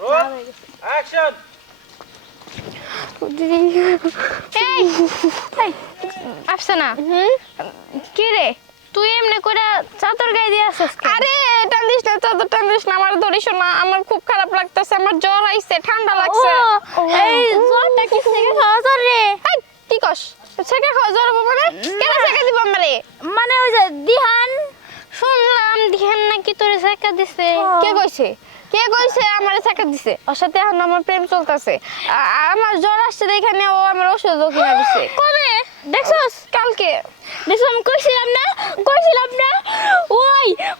Roll action. এই আফসানা কি রে তুই এমনি করে চাদর গায়ে দিয়ে আসছিস আরে টান দিস না, চাদর টান দিস না, আমার ধরিস না, আমার খুব খারাপ লাগতেছে, আমার জ্বর আইছে, ঠান্ডা লাগছে। এই জ্বরটা কি থেকে খাওয়া জ্বর রে এই, কি কস সেকে খাওয়া জ্বর হবে মানে? কেন সেকে দিব আমারে? মানে ওই যে দিহান শুনলাম দিহান নাকি তোরে সেকা দিছে কে কইছে? কে কইছে আমারে সেকে দিছে? ওর সাথে এখন আমার প্রেম চলতেছে। আমার জ্বর আসছে এখানে, ও আমার ওষুধ কিনে দিছে। কবে দেখছস কালকে। দেখছ আমি কইছিলাম না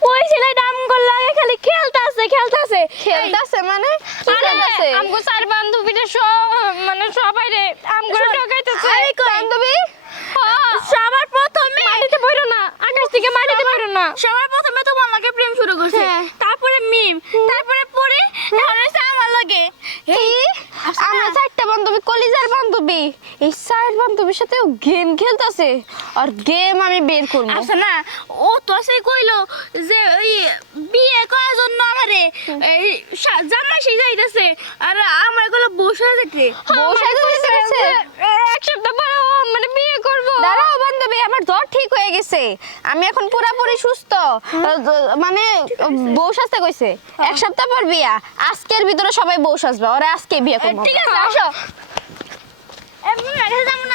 ওই ছেলেটা আমগো লাগে খালি খেলতাছে খেলতাছে মানে কি খেলতাছে? আমগো চার বান্ধবীরা সব মানে সবাই রে আমগো ঠকাইতেছে বান্ধবী সবার প্রথমে মাটিতে পড়ো না, আকাশ থেকে মাটিতে পড়ো না। সবার প্রথমে তোমার লাগে প্রেম শুরু করছে, তারপরে মিম, তারপরে পরে এখন হইছে আমার লাগে। কি? আমরা চারটা বান্ধবী, কলিজার বান্ধবী, এই চার বান্ধবীর সাথে গেম খেলতেছে। আর গেম আমি বের করবো। আচ্ছা না, ও তো সে কইলো যে ওই বিয়ে করার জন্য আমারে এই জামাই সেই যাইতেছে আর আমার এগুলো বসে যেতে বউ সাজতে দিতেছে? এক সপ্তাহ পরে ও মানে বিয়ে করবো। দাঁড়াও বান্ধবী, আমার জ্বর ঠিক হয়ে গেছে, আমি এখন পুরাপুরি সুস্থ। মানে বউ সাজতে কইছে, এক সপ্তাহ পর বিয়া, আজকের ভিতরে সবাই বউ সাজবে, ওরা আজকে বিয়ে করবো। ঠিক আছে আসো। এমনি আগে যাবো না।